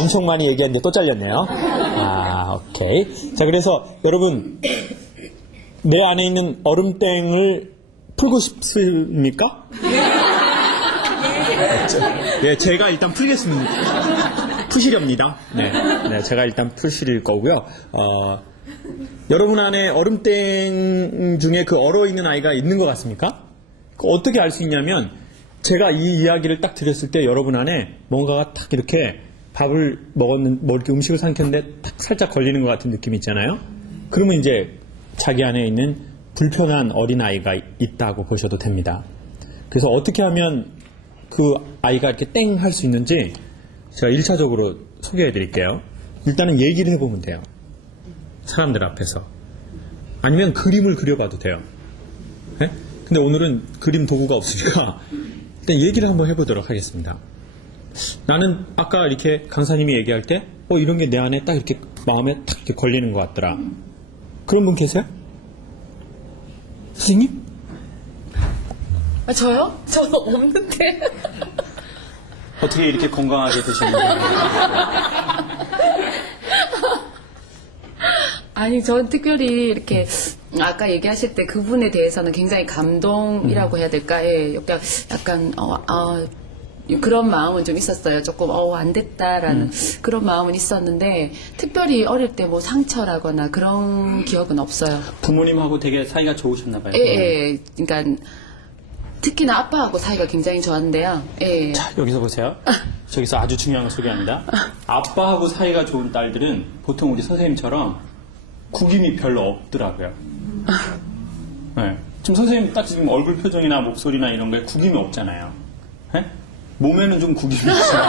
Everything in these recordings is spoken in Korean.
엄청 많이 얘기했는데 또 잘렸네요. 아, 오케이. 자, 그래서 여러분, 내 안에 있는 얼음땡을 풀고 싶습니까? 네, 제가 일단 풀겠습니다. 푸시렵니다. 네, 제가 일단 푸실 거고요. 여러분 안에 얼음땡 중에 그 얼어있는 아이가 있는 것 같습니까? 어떻게 알 수 있냐면, 제가 이 이야기를 딱 드렸을 때 여러분 안에 뭔가가 딱 이렇게 밥을 뭐 이렇게 음식을 삼켰는데 딱 살짝 걸리는 것 같은 느낌 있잖아요? 그러면 이제 자기 안에 있는 불편한 어린아이가 있다고 보셔도 됩니다. 그래서 어떻게 하면 그 아이가 이렇게 땡 할 수 있는지 제가 1차적으로 소개해 드릴게요. 일단은 얘기를 해보면 돼요. 사람들 앞에서. 아니면 그림을 그려봐도 돼요. 네? 근데 오늘은 그림 도구가 없으니까 일단 얘기를 한번 해보도록 하겠습니다. 나는 아까 이렇게 강사님이 얘기할 때 이런 게 내 안에 딱 이렇게 마음에 딱 이렇게 걸리는 것 같더라. 그런 분 계세요? 선생님? 아, 저요? 저 없는데. 어떻게 이렇게 건강하게 드시는 거예요? 아니, 전 특별히 이렇게 아까 얘기하실 때 그분에 대해서는 굉장히 감동이라고 해야 될까? 예, 약간 그런 마음은 좀 있었어요. 조금 안 됐다라는 그런 마음은 있었는데 특별히 어릴 때 뭐 상처라거나 그런 기억은 없어요. 부모님하고 되게 사이가 좋으셨나 봐요. 예, 그러니까 특히나 아빠하고 사이가 굉장히 좋았는데요. 예. 자, 여기서 보세요. 저기서 아주 중요한 걸 소개합니다. 아빠하고 사이가 좋은 딸들은 보통 우리 선생님처럼 구김이 별로 없더라고요. 네. 지금 선생님 딱 지금 얼굴 표정이나 목소리나 이런 거에 구김이 없잖아요. 네? 몸에는 좀 구김이 있어요.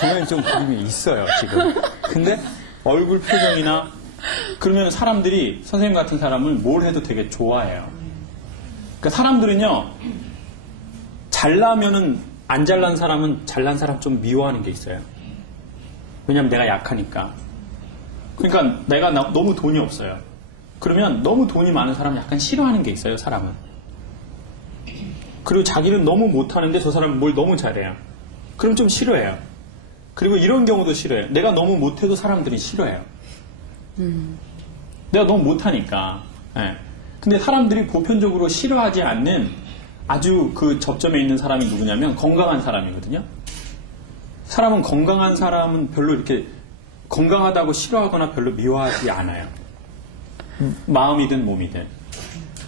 네? 몸에는 좀 구김이 있어요, 지금. 근데 얼굴 표정이나 그러면 사람들이 선생님 같은 사람을 뭘 해도 되게 좋아해요. 그러니까 사람들은요, 잘나면은 안 잘난 사람은 잘난 사람 좀 미워하는 게 있어요. 왜냐면 내가 약하니까. 그러니까 내가 너무 돈이 없어요. 그러면 너무 돈이 많은 사람은 약간 싫어하는 게 있어요, 사람은. 그리고 자기는 너무 못하는데 저 사람은 뭘 너무 잘해요. 그럼 좀 싫어해요. 그리고 이런 경우도 싫어해요. 내가 너무 못해도 사람들이 싫어해요. 내가 너무 못하니까. 네. 근데 사람들이 보편적으로 싫어하지 않는 아주 그 접점에 있는 사람이 누구냐면 건강한 사람이거든요. 사람은 건강한 사람은 별로 이렇게 건강하다고 싫어하거나 별로 미워하지 않아요. 마음이든 몸이든.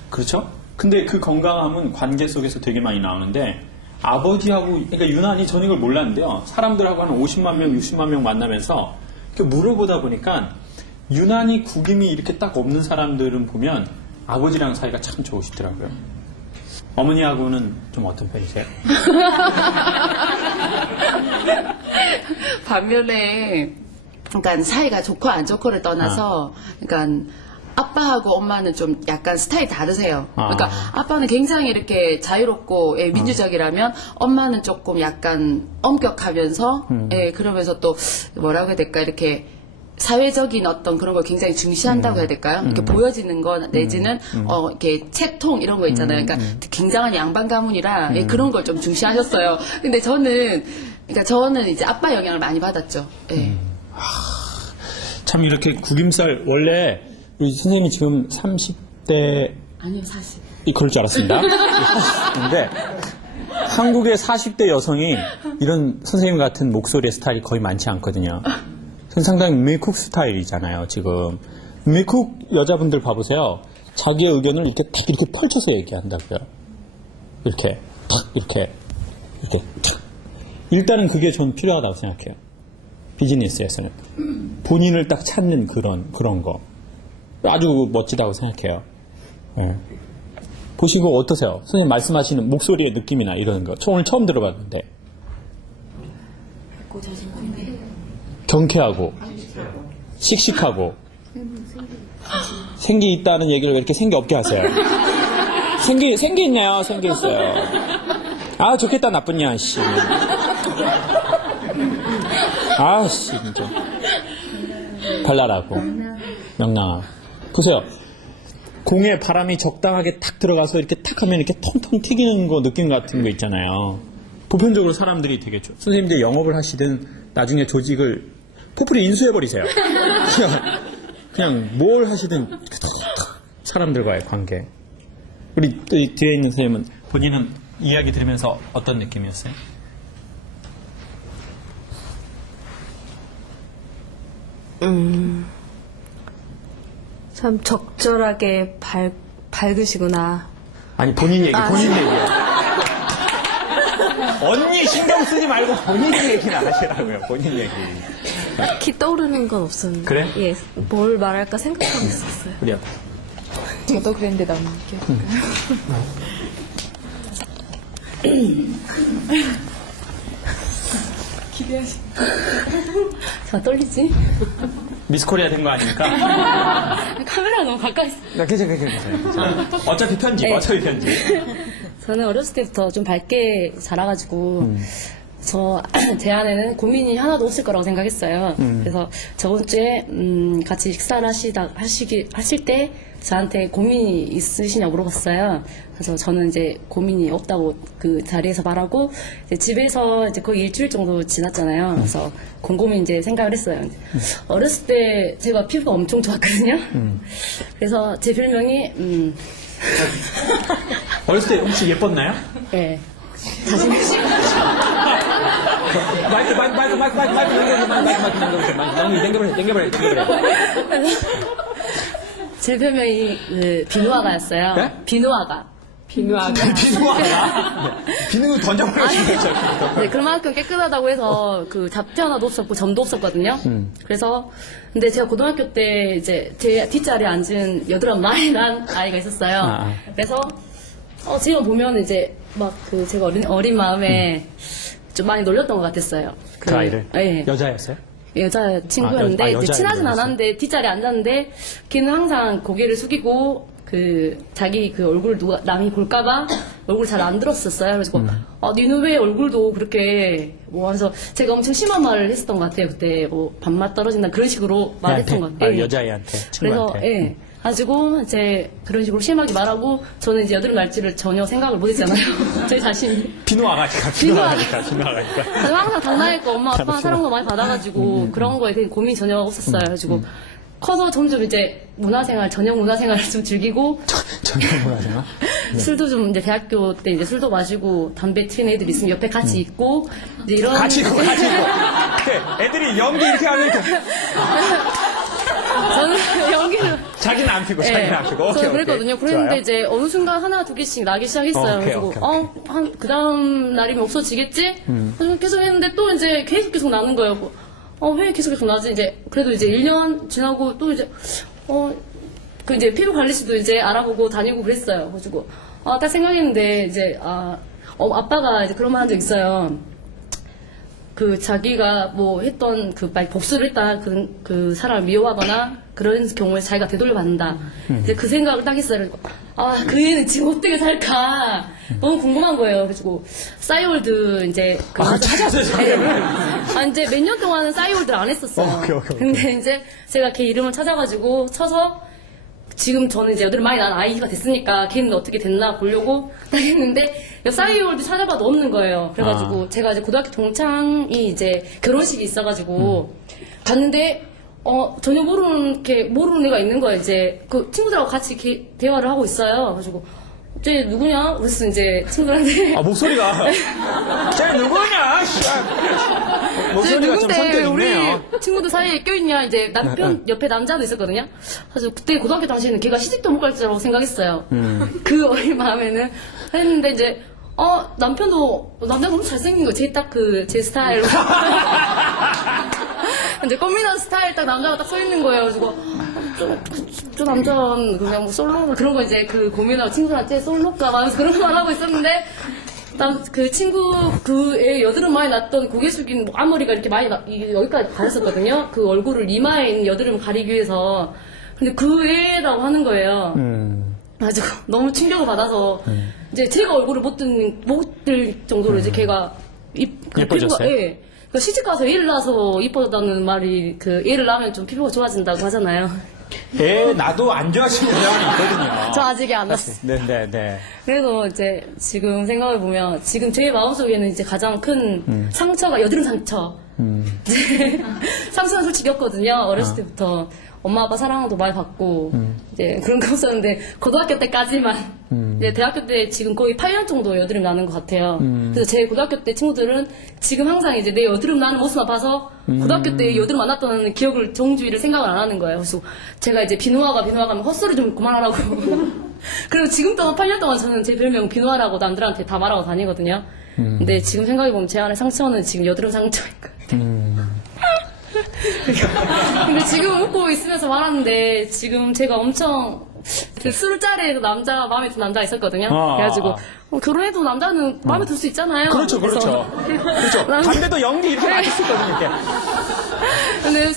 그렇죠? 근데 그 건강함은 관계 속에서 되게 많이 나오는데 아버지하고, 그러니까 유난히 저는 이걸 몰랐는데요. 사람들하고 한 50만 명, 60만 명 만나면서 이렇게 물어보다 보니까 유난히 구김이 이렇게 딱 없는 사람들은 보면 아버지랑 사이가 참 좋으시더라고요. 어머니하고는 좀 어떤 편이세요? 반면에 그러니까 사이가 좋고 안 좋고를 떠나서 그러니까 아빠하고 엄마는 좀 약간 스타일이 다르세요. 그러니까 아빠는 굉장히 이렇게 자유롭고 민주적이라면 엄마는 조금 약간 엄격하면서 그러면서 또 뭐라고 해야 될까 이렇게 사회적인 어떤 그런 걸 굉장히 중시한다고 해야 될까요? 이렇게 보여지는 거 내지는 이렇게 채통 이런 거 있잖아요. 그러니까 굉장한 양반 가문이라 그런 걸 좀 중시하셨어요. 근데 저는 이제 아빠 영향을 많이 받았죠. 참 이렇게 구김살, 원래 우리 선생님이 지금 30대 아니요, 40. 그럴 줄 알았습니다. 40대인데 한국의 40대 여성이 이런 선생님 같은 목소리의 스타일이 거의 많지 않거든요. 상당히 미국 스타일이잖아요, 지금. 미국 여자분들 봐보세요. 자기의 의견을 이렇게 탁 이렇게 펼쳐서 얘기한다고요. 이렇게, 탁, 이렇게, 탁. 일단은 그게 전 필요하다고 생각해요. 비즈니스에서는. 본인을 딱 찾는 그런 거. 아주 멋지다고 생각해요. 네. 보시고 어떠세요? 선생님 말씀하시는 목소리의 느낌이나 이런 거. 오늘 처음 들어봤는데. 경쾌하고, 씩씩하고, 생기 있다는 얘기를 왜 이렇게 생기 없게 하세요? 생기 있네요. 생기 있어요. 아, 좋겠다, 나쁜 년, 씨. 아, 씨, 진짜. 발랄하고, 명랑하고. 보세요. 공에 바람이 적당하게 탁 들어가서 이렇게 탁 하면 이렇게 통통 튀기는 거 느낌 같은 거 있잖아요. 보편적으로 사람들이 되게 선생님들 영업을 하시든 나중에 조직을 포프리 인수해버리세요. 그냥 뭘 하시든 사람들과의 관계. 우리 또 이 뒤에 있는 선생님은 본인은 이야기 들으면서 어떤 느낌이었어요? 참 적절하게 밝으시구나. 아니 본인 얘기. 언니 신경 쓰지 말고 본인 얘기나 하시라고요. 본인 얘기. 딱히 떠오르는 건 없었는데. 그래? 예, 뭘 말할까 생각하고 있었어요. 우리야. 저도 그랬는데 너무 웃겨. 자, 떨리지? 미스코리아 된 거 아닙니까? 카메라 너무 가까이 있어. 괜찮아. 어차피 편집. 저는 어렸을 때부터 좀 밝게 자라가지고 제 안에는 고민이 하나도 없을 거라고 생각했어요. 그래서 저번 주에 같이 식사를 하실 때 저한테 고민이 있으시냐고 물어봤어요. 그래서 저는 이제 고민이 없다고 그 자리에서 말하고 이제 집에서 이제 거의 일주일 정도 지났잖아요. 그래서 곰곰이 이제 생각을 했어요. 어렸을 때 제가 피부가 엄청 좋았거든요. 그래서 제 별명이 어렸을 때 혹시 예뻤나요? 네. 제 별명이 비누아가였어요. 네? 비누아가. 비누아가. 비누 던져버리시죠. 네, 그만큼 깨끗하다고 해서 그 잡티 하나도 없었고 점도 없었거든요. 그래서 근데 제가 고등학교 때 이제 제 뒷자리에 앉은 여드름 많이 난 아이가 있었어요. 그래서 지금 보면 이제 막 그 제가 어린 마음에 좀 많이 놀렸던 것 같았어요. 그 아이를? 네. 여자였어요? 여자 친구였는데 이제 친하진 않았는데 뒷자리에 앉았는데 걔는 항상 고개를 숙이고 그 자기 그 얼굴 남이 볼까봐 얼굴 잘 안 들었었어요. 그래서 니는 왜 얼굴도 그렇게 뭐 하면서 제가 엄청 심한 말을 했었던 것 같아요. 그때 뭐 밥맛 떨어진다 그런 식으로 말했던 것 같아요. 여자애한테, 그래서 친구한테. 예. 가지고 이제 그런 식으로 심하게 말하고 저는 이제 여드름 날지를 전혀 생각을 못했잖아요. 제 자신이. 비누 아가니까. 저는 항상 당당했고 엄마 아빠 사랑도 많이 받아가지고 그런 거에 대해 고민이 전혀 없었어요. 그래가지고 커서 점점 이제 저녁 문화생활을 좀 즐기고 저녁 문화생활? 술도 좀 이제 대학교 때 이제 술도 마시고 담배 튀는 애들 있으면 옆에 같이 있고 이제 이런 같이 있고. 애들이 연기 이렇게 하면 이렇게. 저는 연기를 자기는 안 피고, 자기는 안 피고. 저는 그랬거든요. 그랬는데 좋아요. 이제 어느 순간 하나 두 개씩 나기 시작했어요. 그래서 그 다음 날이면 없어지겠지? 그래서 계속 했는데 또 이제 계속 나는 거예요. 왜 계속 나지? 이제 그래도 이제 1년 지나고 또 이제 그 이제 피부 관리실도 이제 알아보고 다니고 그랬어요. 그래가지고 딱 생각했는데 이제 아빠가 이제 그런 말 한 적 있어요. 그 자기가 뭐 했던 그 복수를 했다 그 사람을 미워하거나 그런 경우에 자기가 되돌려 받는다. 이제 그 생각을 딱 했어요. 그 애는 지금 어떻게 살까 너무 궁금한 거예요. 그래가지고 싸이월드 이제 찾았어요. 이제 몇 년 동안은 싸이월드를 안 했었어요. 오케이. 근데 이제 제가 걔 이름을 찾아가지고 쳐서 지금 저는 이제 여드름 많이 난 아이가 됐으니까 걔는 어떻게 됐나 보려고 딱 했는데 싸이월드 찾아봐도 없는 거예요. 그래가지고 제가 이제 고등학교 동창이 이제 결혼식이 있어가지고 갔는데 전혀 모르는 애가 있는 거예요. 이제 그 친구들하고 같이 이렇게 대화를 하고 있어요. 그래가지고 쟤 누구냐? 그래서 이제 친구들한테 목소리가 쟤 누구냐? 목소리가 좀 성격 있네요. 우리 친구들 사이에 껴있냐? 이제 남편 옆에 남자도 있었거든요. 그래서 그때 고등학교 당시에는 걔가 시집도 못 갈 거라고 생각했어요. 그 어린 마음에는 했는데 이제 남자가 너무 잘생긴 거예요. 제 스타일로. 이제 꽃미남 스타일 딱 남자가 딱 서 있는 거예요. 그래서 저 남자는 그냥 뭐 솔로 그런 거 이제 그 고민하고 친구한테 솔로가 막 그런 말 하고 있었는데 그 친구 그 애 여드름 많이 났던 고개 숙인 뭐 앞머리가 이렇게 많이 여기까지 가렸었거든요. 그 얼굴을 이마에 있는 여드름 가리기 위해서. 근데 그 애라고 하는 거예요. 그래가지고 너무 충격을 받아서 이제 제가 얼굴을 못 들 정도로 이제 걔가 예뻐졌어요? 예. 시집 가서 애를 낳아서 이뻐졌다는 말이 그 애를 낳으면 좀 피부가 좋아진다고 하잖아요. 나도 안 좋아하시는 사람이 있거든요. 저 아직 안 왔어요. 네. 그래도 이제 지금 생각해보면 지금 제 마음속에는 이제 가장 큰 상처가 여드름 상처. 이제 상처는 솔직히 였거든요. 어렸을 때부터. 엄마 아빠 사랑도 많이 받고 이제 그런 거 없었는데 고등학교 때까지만 이제 대학교 때 지금 거의 8년 정도 여드름 나는 것 같아요. 그래서 제 고등학교 때 친구들은 지금 항상 이제 내 여드름 나는 모습만 봐서 고등학교 때 여드름 안 났다는 기억을 정주의를 생각을 안 하는 거예요. 그래서 제가 이제 비누아가 하면 헛소리 좀 그만하라고. 그리고 지금 동안 8년 동안 저는 제 별명 비누아라고 남들한테 다 말하고 다니거든요. 근데 지금 생각해보면 제 안에 상처는 지금 여드름 상처인 것 같아요. 근데 지금 웃고 있으면서 말하는데 지금 제가 엄청 그 술자리에서 남자 마음에 드는 남자가 있었거든요. 그래가지고 결혼해도 남자는 마음에 들 수 있잖아요. 그렇죠. 담배도 연기 이렇게 많이 쓰거든요. 근데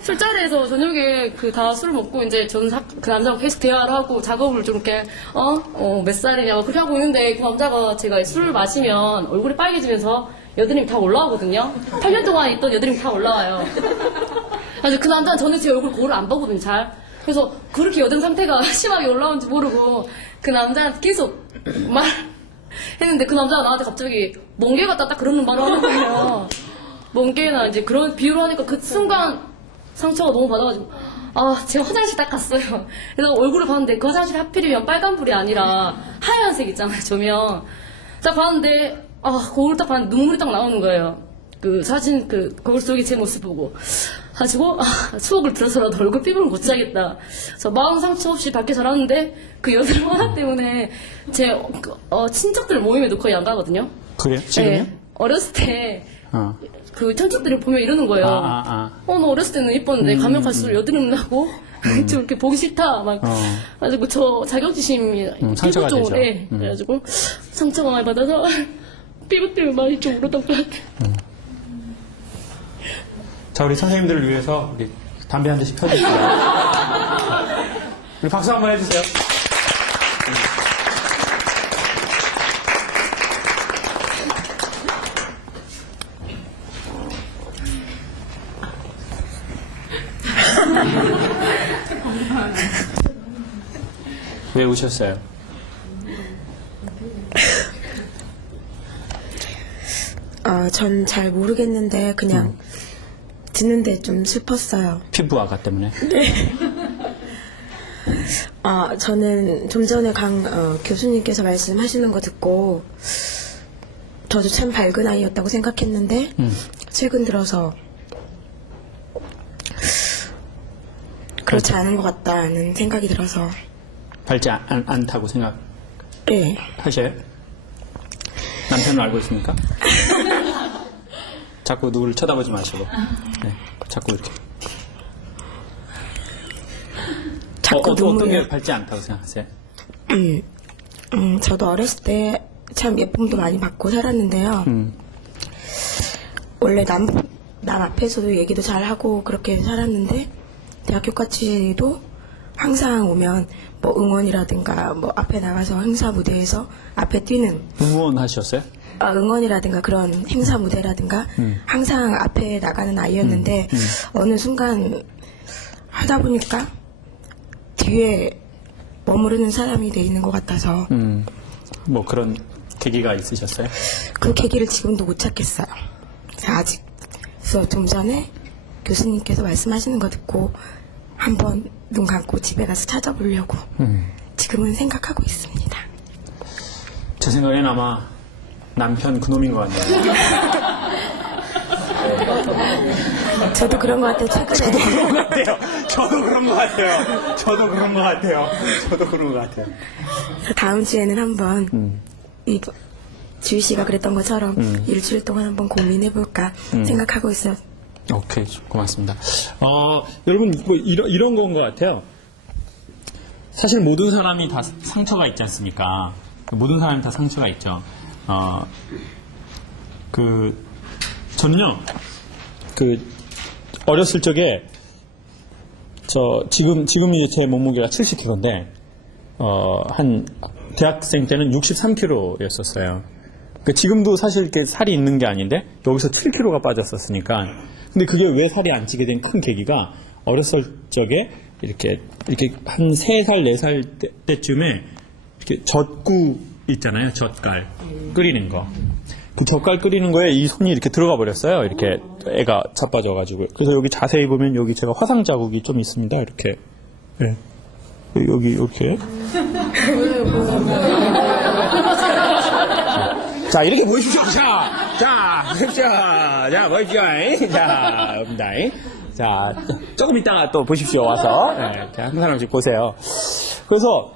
술자리에서 저녁에 그 다 술 먹고 이제 저는 그 남자랑 계속 대화를 하고 작업을 좀 이렇게 몇 살이냐고 그렇게 하고 있는데 그 남자가 제가 술 마시면 얼굴이 빨개지면서 여드름이 다 올라오거든요. 8년 동안 있던 여드름이 다 올라와요. 그래서 그 남자는 저는 제 얼굴 거울을 안 보거든요, 잘. 그래서 그렇게 여드름 상태가 심하게 올라온지 모르고 그 남자한테 계속 했는데 그 남자가 나한테 갑자기 멍게 같다 딱 그러는 말을 하는 거예요. 멍게나 이제 그런 비유를 하니까 그 순간 상처가 너무 받아가지고 제가 화장실 딱 갔어요. 그래서 얼굴을 봤는데 그 화장실이 하필이면 빨간불이 아니라 하얀색 있잖아요, 조명. 딱 봤는데 거울 딱 봤는데 눈물이 딱 나오는 거예요. 그 사진 거울 속에 제 모습 보고 가지고 추억을 들어서라도 얼굴 피부를 고쳐야겠다. 그래서 마음 상처 없이 밖에 살았는데 그 여드름 하나 때문에 제 친척들 모임에도 거의 안 가거든요. 그래요? 지금요? 네, 어렸을 때 그 친척들이 보면 이러는 거예요. 너 어렸을 때는 이뻤는데 가면 갈수록 여드름 나고 좀 이렇게 보기 싫다 막. 그래가지고 저 자격지심이 상처가 피부 쪽으로 되죠. 그래가지고 상처가 많이 받아서 피부 때문에 많이 좀 울었던 것 같아요. 자, 우리 선생님들을 위해서 우리 담배 한 대씩 펴주세요. 우리 박수 한번 해주세요. 왜 우셨어요? 전 잘 모르겠는데 그냥 듣는데 좀 슬펐어요. 피부아가 때문에? 저는 좀 전에 교수님께서 말씀하시는 거 듣고 저도 참 밝은 아이였다고 생각했는데 최근 들어서 그렇지 않은 것 같다는 생각이 들어서. 밝지 않다고 네. 생각하셔요? 남편을 알고 있습니까? 자꾸 누구를 쳐다보지 마시고. 네, 자꾸 이렇게. 어떤 게 밝지 않다고 생각하세요? 저도 어렸을 때 참 예쁨도 많이 받고 살았는데요. 원래 남 앞에서도 얘기도 잘 하고 그렇게 살았는데 대학교까지도 항상 오면 뭐 응원이라든가 뭐 앞에 나가서 행사 무대에서 앞에 뛰는 응원하셨어요? 응원이라든가 그런 행사 무대라든가 항상 앞에 나가는 아이였는데 어느 순간 하다 보니까 뒤에 머무르는 사람이 돼 있는 것 같아서 뭐 그런 계기가 있으셨어요? 그 계기를 지금도 못 찾겠어요. 아직. 그래서 좀 전에 교수님께서 말씀하시는 거 듣고 한번 눈 감고 집에 가서 찾아보려고 지금은 생각하고 있습니다. 제 생각엔 아마 남편 그놈인 것 같네요. 저도 그런 것 같아요. 최근에. 저도 그런 것 같아요. 다음 주에는 한번 주희 씨가 그랬던 것처럼 일주일 동안 한번 고민해볼까 생각하고 있어요. 오케이, 고맙습니다. 여러분, 뭐, 이런 건 것 같아요. 사실 모든 사람이 다 상처가 있지 않습니까? 모든 사람이 다 상처가 있죠. 저는요, 어렸을 적에, 지금 이제 제 몸무게가 70kg인데, 한, 대학생 때는 63kg였었어요. 지금도 사실 이렇게 살이 있는 게 아닌데, 여기서 7kg가 빠졌었으니까, 근데 그게 왜 살이 안 찌게 된 큰 계기가 어렸을 적에 이렇게 한 3살, 4살 때쯤에 이렇게 젓국 있잖아요. 젓갈 끓이는 거. 그 젓갈 끓이는 거에 이 손이 이렇게 들어가 버렸어요. 이렇게 애가 자빠져가지고. 그래서 여기 자세히 보면 여기 제가 화상 자국이 좀 있습니다. 이렇게. 네. 여기 이렇게. 자, 이렇게 보십시오. 자, 보십시오. 자, 옵니다. 자, 조금 이따가 또 보십시오. 와서. 네, 자, 한 사람씩 보세요. 그래서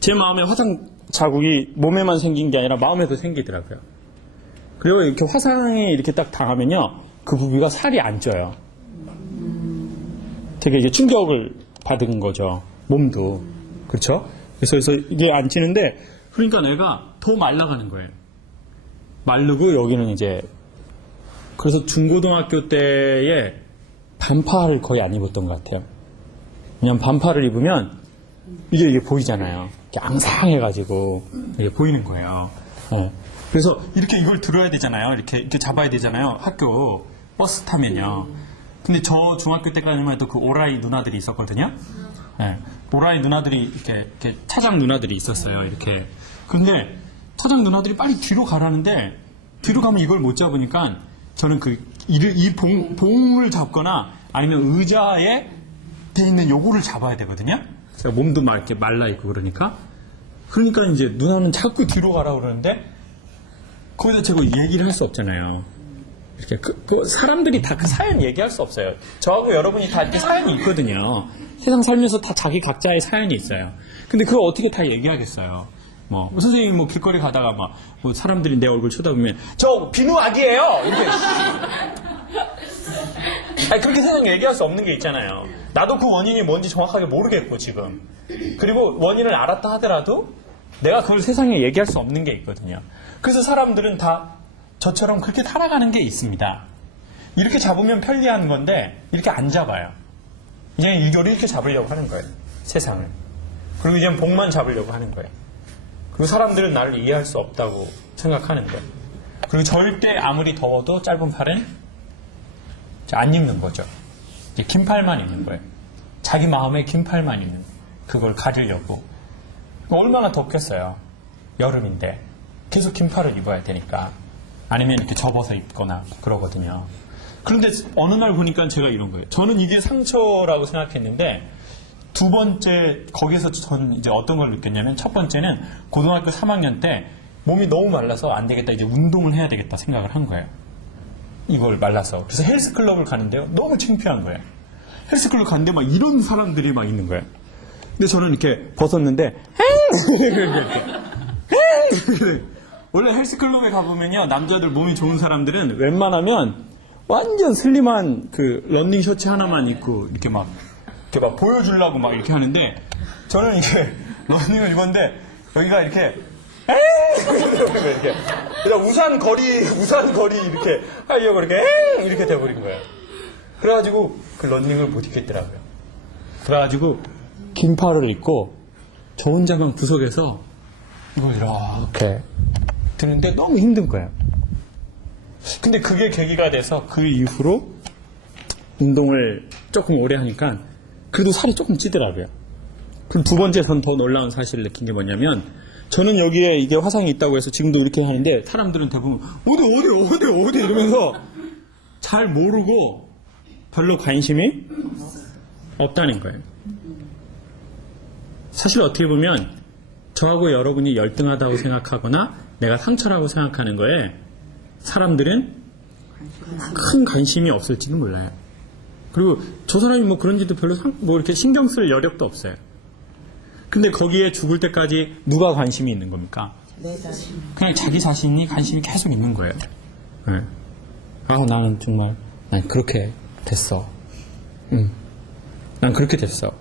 제 마음에 화상 자국이 몸에만 생긴 게 아니라 마음에도 생기더라고요. 그리고 이렇게 화상이 이렇게 딱 당하면요, 그 부위가 살이 안 쪄요. 되게 이제 충격을 받은 거죠. 몸도. 그렇죠? 그래서 이게 안 찌는데, 그러니까 내가 더 말라가는 거예요. 마르고 여기는 이제, 그래서 중고등학교 때에 반팔을 거의 안 입었던 것 같아요. 왜냐면 반팔을 입으면 이게 보이잖아요. 이렇게 앙상해가지고 이게 보이는 거예요. 네. 그래서 이렇게 이걸 들어야 되잖아요. 이렇게 잡아야 되잖아요. 학교 버스 타면요. 근데 저 중학교 때까지만 해도 그 오라이 누나들이 있었거든요. 네. 오라이 누나들이 이렇게 차장 누나들이 있었어요. 이렇게. 근데 차장 누나들이 빨리 뒤로 가라는데 뒤로 가면 이걸 못 잡으니까 저는 이 봉을 잡거나 아니면 의자에 돼 있는 요거를 잡아야 되거든요. 제가 몸도 막 이렇게 말라있고 그러니까 이제 누나는 자꾸 뒤로 가라고 그러는데 거기다 제가 얘기를 할 수 없잖아요. 이렇게 사람들이 다 그 사연 얘기할 수 없어요. 저하고 여러분이 다 이렇게 사연이 있거든요. 세상 살면서 다 자기 각자의 사연이 있어요. 근데 그걸 어떻게 다 얘기하겠어요. 선생님이 길거리 가다가 사람들이 내 얼굴 쳐다보면 저 비누 아기예요. 이렇게. 아니, 그렇게 세상 얘기할 수 없는 게 있잖아요. 나도 그 원인이 뭔지 정확하게 모르겠고 지금. 그리고 원인을 알았다 하더라도 내가 그걸 세상에 얘기할 수 없는 게 있거든요. 그래서 사람들은 다 저처럼 그렇게 살아가는 게 있습니다. 이렇게 잡으면 편리한 건데 이렇게 안 잡아요. 이제 이걸 이렇게 잡으려고 하는 거예요. 세상을. 그리고 이제 복만 잡으려고 하는 거예요. 그리고 사람들은 나를 이해할 수 없다고 생각하는 거예요. 그리고 절대 아무리 더워도 짧은 팔은 안 입는 거죠. 이제 긴 팔만 입는 거예요. 자기 마음에 긴 팔만 입는 거예요. 그걸 가리려고. 얼마나 덥겠어요. 여름인데 계속 긴 팔을 입어야 되니까. 아니면 이렇게 접어서 입거나 그러거든요. 그런데 어느 날 보니까 제가 이런 거예요. 저는 이게 상처라고 생각했는데 두 번째 거기서 저는 이제 어떤 걸 느꼈냐면 첫 번째는 고등학교 3학년 때 몸이 너무 말라서 안 되겠다, 이제 운동을 해야 되겠다 생각을 한 거예요. 이걸 말라서. 그래서 헬스클럽을 가는데요. 너무 창피한 거예요. 헬스클럽 갔는데 막 이런 사람들이 막 있는 거예요. 근데 저는 이렇게 벗었는데 원래 헬스클럽에 가보면요, 남자들 몸이 좋은 사람들은 웬만하면 완전 슬림한 그 런닝 셔츠 하나만 입고 이렇게 막 보여주려고 막 이렇게 하는데 저는 이게 런닝을 입었는데 여기가 이렇게 이렇게 그냥 우산 거리 이렇게 하려고 이렇게 돼버린 거예요. 그래가지고 그 런닝을 못 입겠더라고요. 그래가지고 긴 팔을 입고 저 혼자만 구석에서 이걸 이렇게 드는데 너무 힘든 거예요. 근데 그게 계기가 돼서 그 이후로 운동을 조금 오래 하니까 그래도 살이 조금 찌더라고요. 그럼 두 번째 전 더 놀라운 사실을 느낀 게 뭐냐면 저는 여기에 이게 화상이 있다고 해서 지금도 이렇게 하는데 사람들은 대부분 어디 이러면서 잘 모르고 별로 관심이 없다는 거예요. 사실 어떻게 보면 저하고 여러분이 열등하다고 생각하거나 내가 상처라고 생각하는 거에 사람들은 큰 관심이 없을지는 몰라요. 그리고 저 사람이 그런지도 별로 이렇게 신경 쓸 여력도 없어요. 근데 거기에 죽을 때까지 누가 관심이 있는 겁니까? 내 자신. 그냥 자기 자신이 관심이 계속 있는 거예요. 네. 나는 정말 난 그렇게 됐어. 난 그렇게 됐어.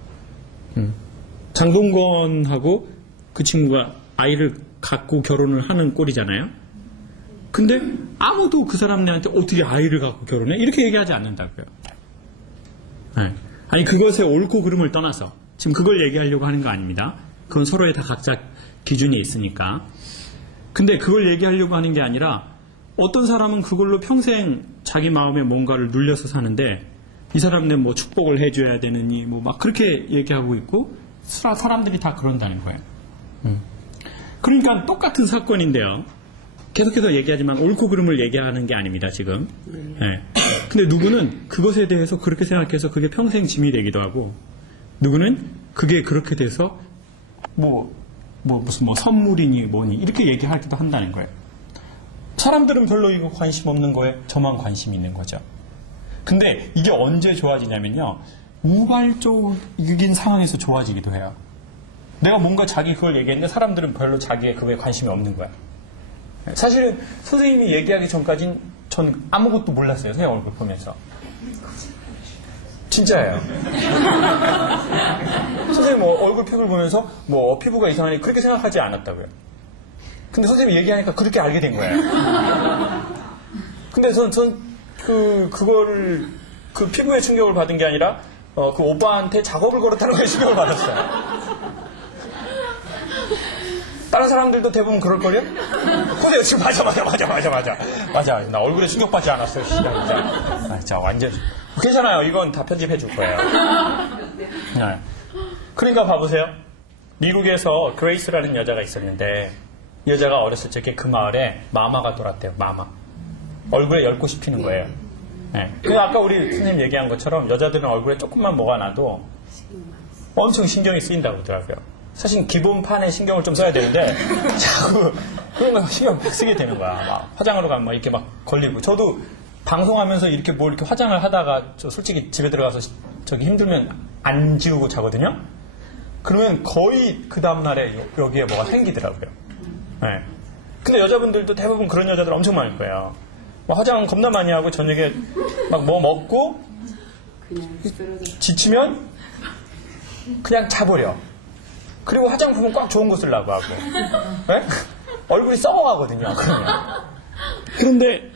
장동건하고 그 친구가 아이를 갖고 결혼을 하는 꼴이잖아요. 근데 아무도 그 사람들한테 어떻게 아이를 갖고 결혼해? 이렇게 얘기하지 않는다고요. 네. 아니 그것의 옳고 그름을 떠나서 지금 그걸 얘기하려고 하는 거 아닙니다. 그건 서로의 다 각자 기준이 있으니까. 근데 그걸 얘기하려고 하는 게 아니라 어떤 사람은 그걸로 평생 자기 마음에 뭔가를 눌려서 사는데 이 사람은 뭐 축복을 해줘야 되느니 뭐 막 그렇게 얘기하고 있고 사람들이 다 그런다는 거예요. 그러니까 똑같은 사건인데요. 계속해서 얘기하지만 옳고 그름을 얘기하는 게 아닙니다, 지금. 네. 근데 누구는 그것에 대해서 그렇게 생각해서 그게 평생 짐이 되기도 하고, 누구는 그게 그렇게 돼서 무슨 선물이니 뭐니 이렇게 얘기하기도 한다는 거예요. 사람들은 별로 이거 관심 없는 거에 저만 관심이 있는 거죠. 근데 이게 언제 좋아지냐면요. 우발적인 상황에서 좋아지기도 해요. 내가 뭔가 자기 그걸 얘기했는데 사람들은 별로 자기의 그거에 관심이 없는 거야. 사실은 선생님이 얘기하기 전까진 전 아무것도 몰랐어요. 선생님 얼굴 보면서. 진짜예요. 선생님 얼굴 픽을 보면서 피부가 이상하니 그렇게 생각하지 않았다고요. 근데 선생님이 얘기하니까 그렇게 알게 된 거예요. 근데 그거를 그 피부에 충격을 받은 게 아니라 그 오빠한테 작업을 걸었다는 거에 충격을 받았어요. 다른 사람들도 대부분 그럴걸요? 근데 지금 맞아. 나 얼굴에 충격받지 않았어요. 진짜 완전 괜찮아요. 이건 다 편집해 줄 거예요. 네. 그러니까 봐보세요. 미국에서 그레이스라는 여자가 있었는데 이 여자가 어렸을 적에 그 마을에 마마가 돌았대요. 마마. 얼굴에 열꽃이 피는 거예요. 네. 그래서 아까 우리 선생님 얘기한 것처럼 여자들은 얼굴에 조금만 뭐가 나도 엄청 신경이 쓰인다고 그러더라고요. 사실 기본판에 신경을 좀 써야 되는데 자꾸 그런 거 신경 막 쓰게 되는 거야. 막 화장하러 가면 막 이렇게 막 걸리고. 저도 방송하면서 이렇게 이렇게 화장을 하다가 저 솔직히 집에 들어가서 저기 힘들면 안 지우고 자거든요. 그러면 거의 그 다음날에 여기에 뭐가 생기더라고요. 네. 근데 여자분들도 대부분 그런 여자들 엄청 많을 거예요. 막 화장 겁나 많이 하고 저녁에 막 뭐 먹고 지치면 그냥 자버려. 그리고 화장품은 꽉 좋은 거 쓰려고 하고. 네? 얼굴이 썩어가거든요. 그런데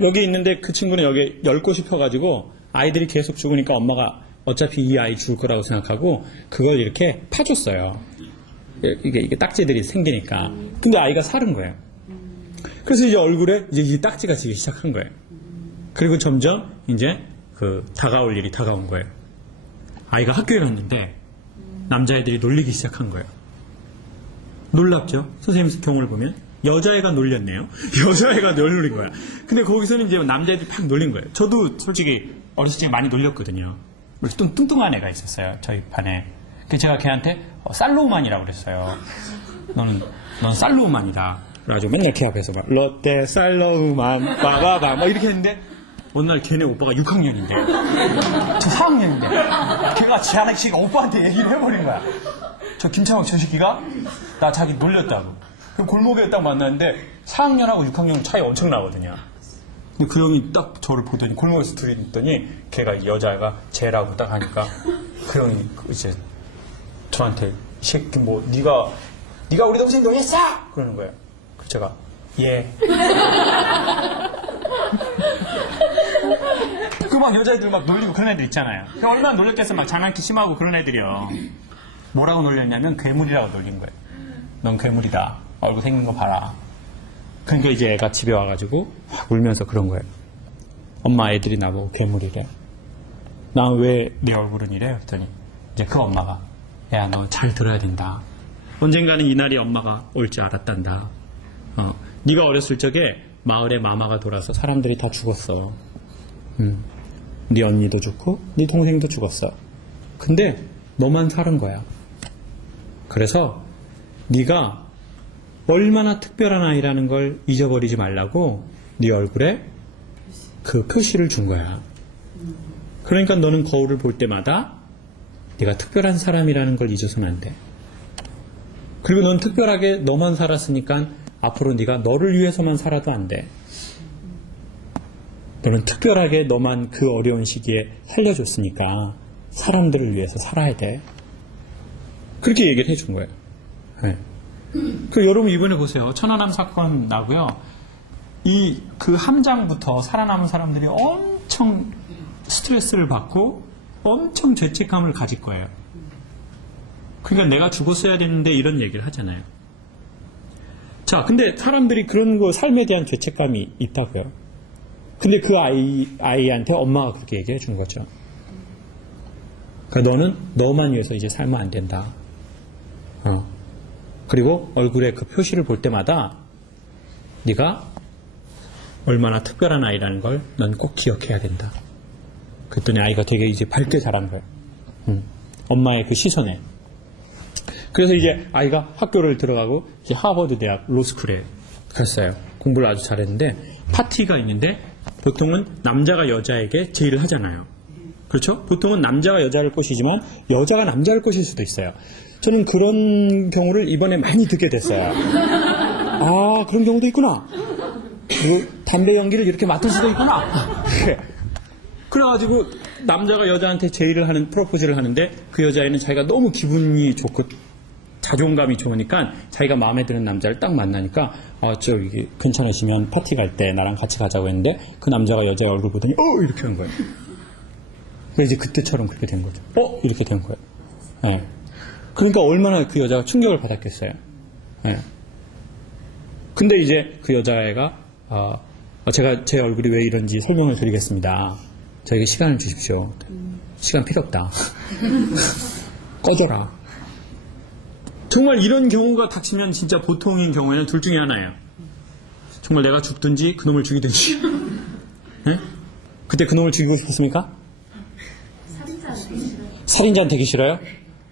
여기 있는데 그 친구는 여기 열꽃이 펴가지고 아이들이 계속 죽으니까 엄마가 어차피 이 아이 죽을 거라고 생각하고 그걸 이렇게 파줬어요. 이게 딱지들이 생기니까. 근데 아이가 살은 거예요. 그래서 이제 얼굴에 이제 이 딱지가 지기 시작한 거예요. 그리고 점점 이제 다가올 일이 다가온 거예요. 아이가 학교에 갔는데 남자애들이 놀리기 시작한 거예요. 놀랍죠? 선생님 경우를 보면 여자애가 놀렸네요. 여자애가 놀린 거야. 근데 거기서는 이제 남자애들이 팍 놀린 거예요. 저도 솔직히 어렸을 때 많이 놀렸거든요. 좀 뚱뚱한 애가 있었어요. 저희 반에. 그래서 제가 걔한테 살로우만이라고 그랬어요. 넌 살로우만이다. 그래가지고 맨날 걔 앞에서 막 롯데 살로우만 빠바바 막 이렇게 했는데 어느 날 걔네 오빠가 6학년인데 저 4학년인데 걔가 지하나씩 오빠한테 얘기를 해버린 거야. 저 김창욱 저 새끼가 나 자기 놀렸다고. 그 골목에 딱 만났는데 4학년하고 6학년 차이 엄청 나거든요. 근데 그 형이 딱 저를 보더니 골목에서 들이더니 걔가 여자애가 쟤라고 딱 하니까 그 형이 이제 저한테 이 새끼 네가 우리 동생 놀렸어? 그러는 거예요. 그래서 제가 예. 그 막 여자애들 막 놀리고 그런 애들 있잖아요. 얼마나 놀렸겠어. 막 장난기 심하고 그런 애들이요. 뭐라고 놀렸냐면 괴물이라고 놀린 거예요. 넌 괴물이다. 얼굴 생긴 거 봐라. 그러니까 이제 애가 집에 와가지고 막 울면서 그런 거예요. 엄마 애들이 나보고 괴물이래. 나 왜 내 얼굴은 이래? 그랬더니 이제 그 엄마가 야 너 잘 들어야 된다. 언젠가는 이날이 엄마가 올 줄 알았단다. 네가 어렸을 적에 마을에 마마가 돌아서 사람들이 다 죽었어. 네 언니도 죽고 네 동생도 죽었어. 근데 너만 살은 거야. 그래서 네가 얼마나 특별한 아이라는 걸 잊어버리지 말라고 네 얼굴에 그 표시를 준 거야. 그러니까 너는 거울을 볼 때마다 네가 특별한 사람이라는 걸 잊어서는 안 돼. 그리고 넌 특별하게 너만 살았으니까 앞으로 네가 너를 위해서만 살아도 안 돼. 너는 특별하게 너만 그 어려운 시기에 살려줬으니까 사람들을 위해서 살아야 돼. 그렇게 얘기를 해준 거예요. 네. 그 여러분 이번에 보세요. 천안함 사건 나고요. 그 함장부터 살아남은 사람들이 엄청 스트레스를 받고 엄청 죄책감을 가질 거예요. 그러니까 내가 죽었어야 되는데 이런 얘기를 하잖아요. 자, 근데 사람들이 그런 거 삶에 대한 죄책감이 있다고요. 근데 그 아이한테 엄마가 그렇게 얘기해 준 거죠. 그러니까 너는 너만 위해서 이제 살면 안 된다. 그리고 얼굴에 그 표시를 볼 때마다 네가 얼마나 특별한 아이라는 걸 넌 꼭 기억해야 된다. 그랬더니 아이가 되게 이제 밝게 자란 거예요. 엄마의 그 시선에. 그래서 이제 아이가 학교를 들어가고 이제 하버드 대학 로스쿨에 갔어요. 공부를 아주 잘했는데 파티가 있는데 보통은 남자가 여자에게 제의를 하잖아요. 그렇죠? 보통은 남자가 여자를 꼬시지만 여자가 남자를 꼬실 수도 있어요. 저는 그런 경우를 이번에 많이 듣게 됐어요. 아, 그런 경우도 있구나. 그리고 담배 연기를 이렇게 맡을 수도 있구나. 그래가지고 남자가 여자한테 제의를 하는 프로포즈를 하는데 그 여자애는 자기가 너무 기분이 좋고 자존감이 좋으니까 자기가 마음에 드는 남자를 딱 만나니까 저기 괜찮으시면 파티 갈 때 나랑 같이 가자고 했는데 그 남자가 여자 얼굴 보더니 이렇게 한 거예요. 그래서 이제 그때처럼 그렇게 된 거죠. 이렇게 된 거예요. 네. 그러니까 얼마나 그 여자가 충격을 받았겠어요. 네. 근데 이제 그 여자애가 제가 제 얼굴이 왜 이런지 설명을 드리겠습니다. 저에게 시간을 주십시오. 시간 필요 없다. 꺼져라. 정말 이런 경우가 닥치면 진짜 보통인 경우에는 둘 중에 하나예요. 정말 내가 죽든지 그놈을 죽이든지. 네? 그때 그놈을 죽이고 싶었습니까? 살인자는 되기 싫어요?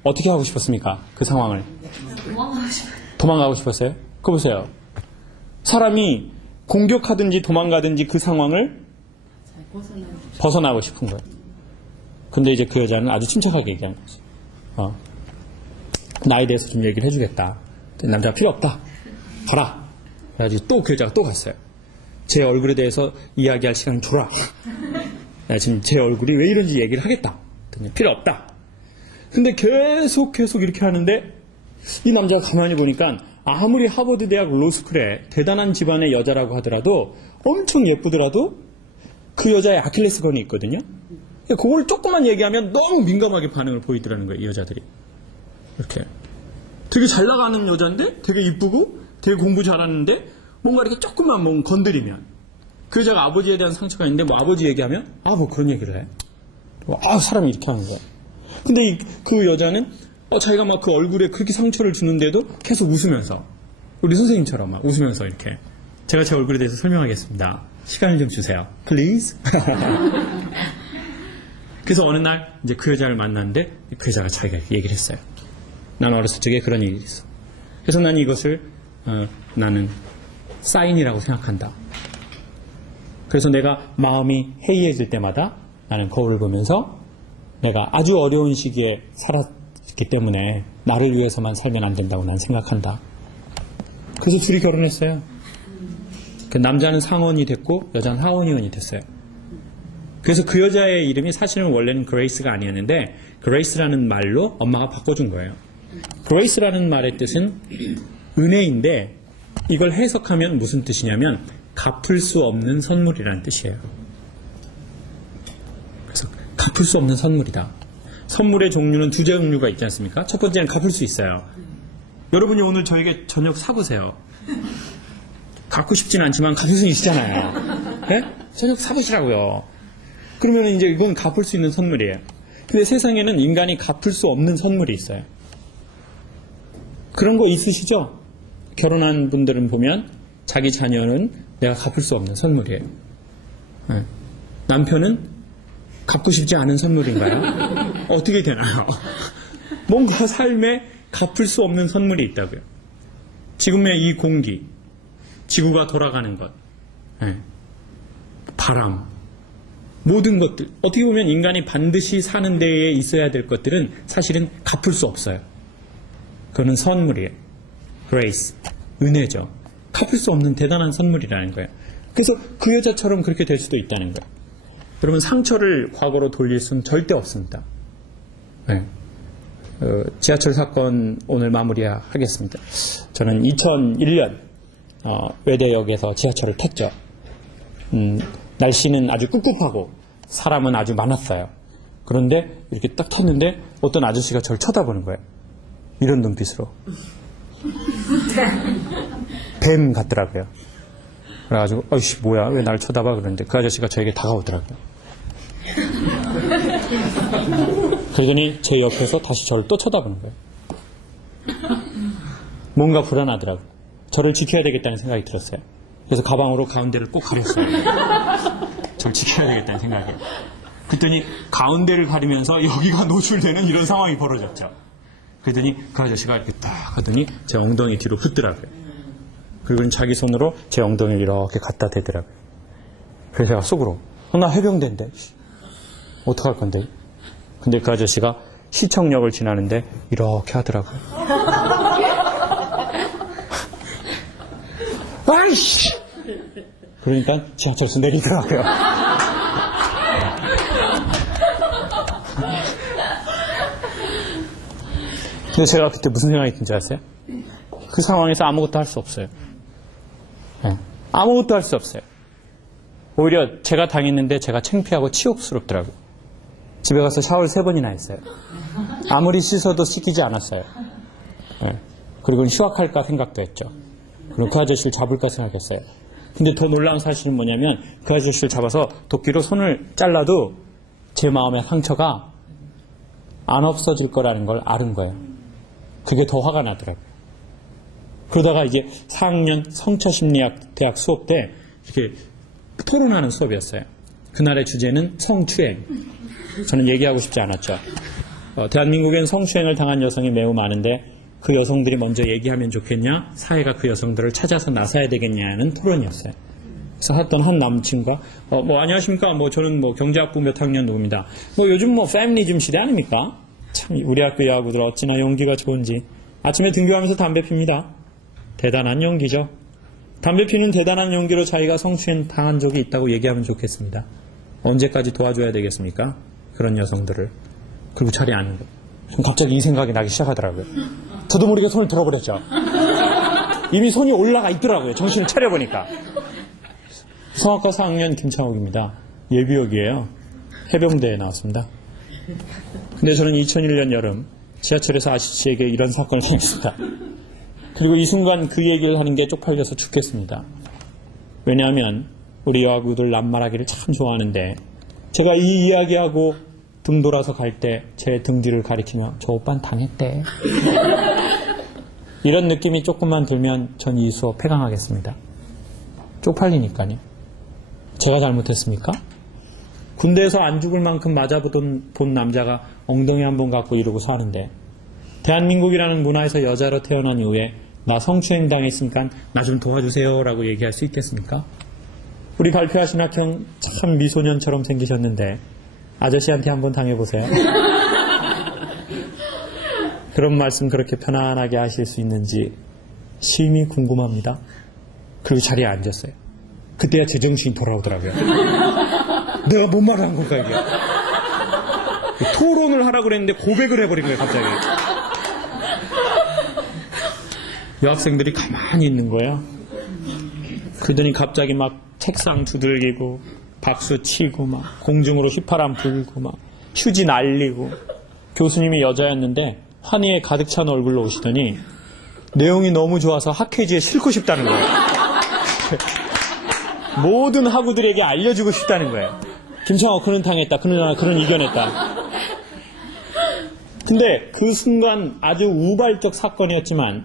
어떻게 하고 싶었습니까? 그 상황을. 도망가고 싶었어요? 그거 보세요. 사람이 공격하든지 도망가든지 그 상황을 벗어나고 싶은 거예요. 근데 이제 그 여자는 아주 침착하게 얘기한 거죠. 나에 대해서 좀 얘기를 해주겠다. 남자가 필요 없다. 가라. 그래가지고 또 그 여자가 또 갔어요. 제 얼굴에 대해서 이야기할 시간 줘라. 지금 제 얼굴이 왜 이런지 얘기를 하겠다. 필요 없다. 근데 계속 이렇게 하는데 이 남자가 가만히 보니까 아무리 하버드 대학 로스쿨에 대단한 집안의 여자라고 하더라도 엄청 예쁘더라도 그 여자의 아킬레스건이 있거든요. 그걸 조금만 얘기하면 너무 민감하게 반응을 보이더라는 거예요. 이 여자들이. 이렇게 되게 잘 나가는 여자인데 되게 이쁘고 되게 공부 잘하는데 뭔가 이렇게 조금만 뭔가 건드리면 그 여자가 아버지에 대한 상처가 있는데 뭐 아버지 얘기하면 뭐 그런 얘기를 해. 사람이 이렇게 하는 거야. 근데 그 여자는 자기가 막 그 얼굴에 그렇게 상처를 주는데도 계속 웃으면서 우리 선생님처럼 막 웃으면서 이렇게 제가 제 얼굴에 대해서 설명하겠습니다. 시간을 좀 주세요. Please. 그래서 어느 날 이제 그 여자를 만났는데 그 여자가 자기가 얘기를 했어요. 난 어렸을 적에 그런 일이 있어. 그래서 난 이것을 나는 사인이라고 생각한다. 그래서 내가 마음이 해이해질 때마다 나는 거울을 보면서 내가 아주 어려운 시기에 살았기 때문에 나를 위해서만 살면 안 된다고 난 생각한다. 그래서 둘이 결혼했어요. 그 남자는 상원이 됐고 여자는 하원의원이 됐어요. 그래서 그 여자의 이름이 사실은 원래는 그레이스가 아니었는데 그레이스라는 말로 엄마가 바꿔준 거예요. 그레이스라는 말의 뜻은 은혜인데 이걸 해석하면 무슨 뜻이냐면 갚을 수 없는 선물이라는 뜻이에요. 그래서 갚을 수 없는 선물이다. 선물의 종류는 두 종류가 있지 않습니까? 첫 번째는 갚을 수 있어요. 여러분이 오늘 저에게 저녁 사보세요. 갖고 싶지는 않지만 갚을 수 있잖아요. 네? 저녁 사보시라고요. 그러면 이제 이건 갚을 수 있는 선물이에요. 근데 세상에는 인간이 갚을 수 없는 선물이 있어요. 그런 거 있으시죠? 결혼한 분들은 보면 자기 자녀는 내가 갚을 수 없는 선물이에요. 네. 남편은 갚고 싶지 않은 선물인가요? 어떻게 되나요? 뭔가 삶에 갚을 수 없는 선물이 있다고요. 지금의 이 공기, 지구가 돌아가는 것, 네. 바람, 모든 것들, 어떻게 보면 인간이 반드시 사는 데에 있어야 될 것들은 사실은 갚을 수 없어요. 그거는 선물이에요. grace, 은혜죠. 갚을 수 없는 대단한 선물이라는 거예요. 그래서 그 여자처럼 그렇게 될 수도 있다는 거예요. 여러분, 상처를 과거로 돌릴 수는 절대 없습니다. 네. 지하철 사건 오늘 마무리하겠습니다. 저는 2001년 외대역에서 지하철을 탔죠. 날씨는 아주 꿉꿉하고 사람은 아주 많았어요. 그런데 이렇게 딱 탔는데 어떤 아저씨가 저를 쳐다보는 거예요. 이런 눈빛으로. 뱀 같더라고요. 그래가지고 어이씨 뭐야 왜 날 쳐다봐 그러는데 그 아저씨가 저에게 다가오더라고요. 그러더니 제 옆에서 다시 저를 또 쳐다보는 거예요. 뭔가 불안하더라고요. 저를 지켜야 되겠다는 생각이 들었어요. 그래서 가방으로 가운데를 꼭 가렸어요. 저를 지켜야 되겠다는 생각이에요. 그랬더니 가운데를 가리면서 여기가 노출되는 이런 상황이 벌어졌죠. 그랬더니 그 아저씨가 이렇게 딱 하더니 제 엉덩이 뒤로 훑더라고요. 그리고 자기 손으로 제 엉덩이를 이렇게 갖다 대더라고요. 그래서 제가 속으로 나 해병대인데 어떡할 건데? 근데 그 아저씨가 시청역을 지나는데 이렇게 하더라고요. 아이씨! 그러니까 지하철에서 내리더라고요. 근데 제가 그때 무슨 생각이 든지 아세요? 그 상황에서 아무것도 할 수 없어요. 네. 아무것도 할 수 없어요. 오히려 제가 당했는데 제가 창피하고 치욕스럽더라고요. 집에 가서 샤워를 3번이나 했어요. 아무리 씻어도 씻기지 않았어요. 네. 그리고 휴학할까 생각도 했죠. 그리고 그 아저씨를 잡을까 생각했어요. 근데 더 놀라운 사실은 뭐냐면 그 아저씨를 잡아서 도끼로 손을 잘라도 제 마음의 상처가 안 없어질 거라는 걸 아는 거예요. 그게 더 화가 나더라고요. 그러다가 이제 4학년 성처심리학 대학 수업 때 이렇게 토론하는 수업이었어요. 그날의 주제는 성추행. 저는 얘기하고 싶지 않았죠. 대한민국엔 성추행을 당한 여성이 매우 많은데 그 여성들이 먼저 얘기하면 좋겠냐? 사회가 그 여성들을 찾아서 나서야 되겠냐는 토론이었어요. 그래서 했던 한 남친과 안녕하십니까? 저는 경제학부 몇 학년 누구입니다. 요즘 페미니즘 시대 아닙니까? 참 우리 학교 여학우들 어찌나 용기가 좋은지 아침에 등교하면서 담배 핍니다. 대단한 용기죠. 담배 피는 대단한 용기로 자기가 성추행 당한 적이 있다고 얘기하면 좋겠습니다. 언제까지 도와줘야 되겠습니까? 그런 여성들을. 그리고 자리에 앉는 거. 갑자기 이 생각이 나기 시작하더라고요. 저도 모르게 손을 들어버렸죠. 이미 손이 올라가 있더라고요. 정신을 차려보니까. 성악과 4학년 김창욱입니다. 예비역이에요. 해병대에 나왔습니다. 근데 저는 2001년 여름 지하철에서 아저씨에게 이런 사건을 당했습니다. 그리고 이 순간 그 얘기를 하는 게 쪽팔려서 죽겠습니다. 왜냐하면 우리 여학우들 낱말하기를 참 좋아하는데 제가 이 이야기하고 등 돌아서 갈 때 제 등 뒤를 가리키며 저 오빠는 당했대. 이런 느낌이 조금만 들면 전 이 수업 폐강하겠습니다. 쪽팔리니까요. 제가 잘못했습니까? 군대에서 안 죽을 만큼 맞아본 남자가 엉덩이 한 번 갖고 이러고 사는데 대한민국이라는 문화에서 여자로 태어난 이후에 나 성추행 당했으니까 나 좀 도와주세요 라고 얘기할 수 있겠습니까? 우리 발표하신 학형 참 미소년처럼 생기셨는데 아저씨한테 한번 당해보세요. 그런 말씀 그렇게 편안하게 하실 수 있는지 심히 궁금합니다. 그리고 자리에 앉았어요. 그때야 제정신이 돌아오더라고요. 내가 뭔 말을 한 걸까 이게. 토론을 하라고 그랬는데 고백을 해버린 거예요 갑자기. 여학생들이 가만히 있는 거예요. 그러더니 갑자기 막 책상 두들기고 박수 치고 막 공중으로 휘파람 불고 막 휴지 날리고 교수님이 여자였는데 환희에 가득 찬 얼굴로 오시더니 내용이 너무 좋아서 학회지에 싣고 싶다는 거예요. 모든 학우들에게 알려주고 싶다는 거예요. 김창호 그는 당했다. 그는 이겨냈다. 근데 그 순간 아주 우발적 사건이었지만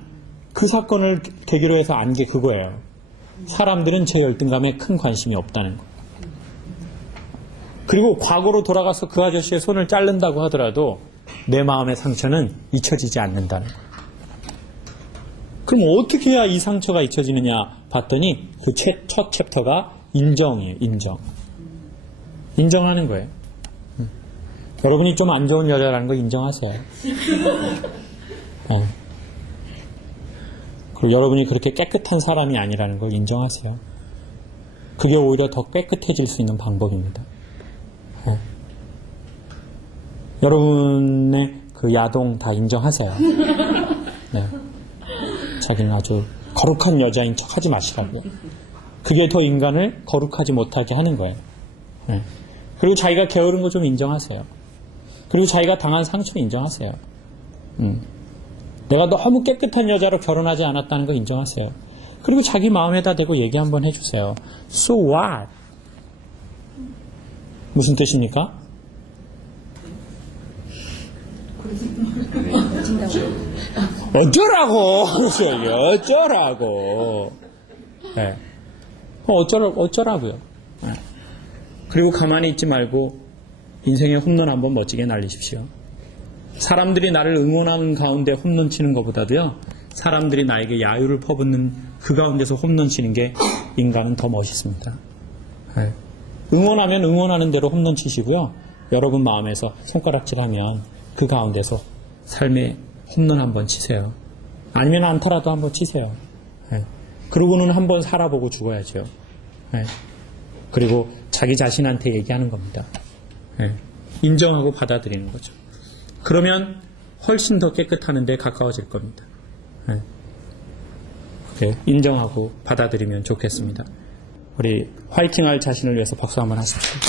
그 사건을 계기로 해서 안 게 그거예요. 사람들은 제 열등감에 큰 관심이 없다는 거. 그리고 과거로 돌아가서 그 아저씨의 손을 자른다고 하더라도 내 마음의 상처는 잊혀지지 않는다는 거. 그럼 어떻게 해야 이 상처가 잊혀지느냐 봤더니 그 첫 챕터가 인정이에요. 인정하는 거예요. 여러분이 좀 안 좋은 여자라는 거 인정하세요. 그리고 여러분이 그렇게 깨끗한 사람이 아니라는 걸 인정하세요. 그게 오히려 더 깨끗해질 수 있는 방법입니다. 여러분의 그 야동 다 인정하세요. 네. 자기는 아주 거룩한 여자인 척 하지 마시라고요. 그게 더 인간을 거룩하지 못하게 하는 거예요. 네. 그리고 자기가 게으른 거 좀 인정하세요. 그리고 자기가 당한 상처 인정하세요. 내가 너무 깨끗한 여자로 결혼하지 않았다는 거 인정하세요. 그리고 자기 마음에다 대고 얘기 한번 해주세요. So what? 무슨 뜻입니까? 어쩌라고! 어쩌라고! 네. 어쩌라고요. 네. 그리고 가만히 있지 말고 인생의 홈런 한번 멋지게 날리십시오. 사람들이 나를 응원하는 가운데 홈런 치는 것보다도요, 사람들이 나에게 야유를 퍼붓는 그 가운데서 홈런 치는 게 인간은 더 멋있습니다. 네. 응원하면 응원하는 대로 홈런 치시고요. 여러분 마음에서 손가락질하면 그 가운데서 삶의 홈런 한번 치세요. 아니면 안타라도 한번 치세요. 네. 그러고는 한번 살아보고 죽어야죠. 네. 그리고 자기 자신한테 얘기하는 겁니다. 네. 인정하고 받아들이는 거죠. 그러면 훨씬 더 깨끗하는 데 가까워질 겁니다. 네. 네. 인정하고 받아들이면 좋겠습니다. 우리 화이팅할 자신을 위해서 박수 한번 하십시오.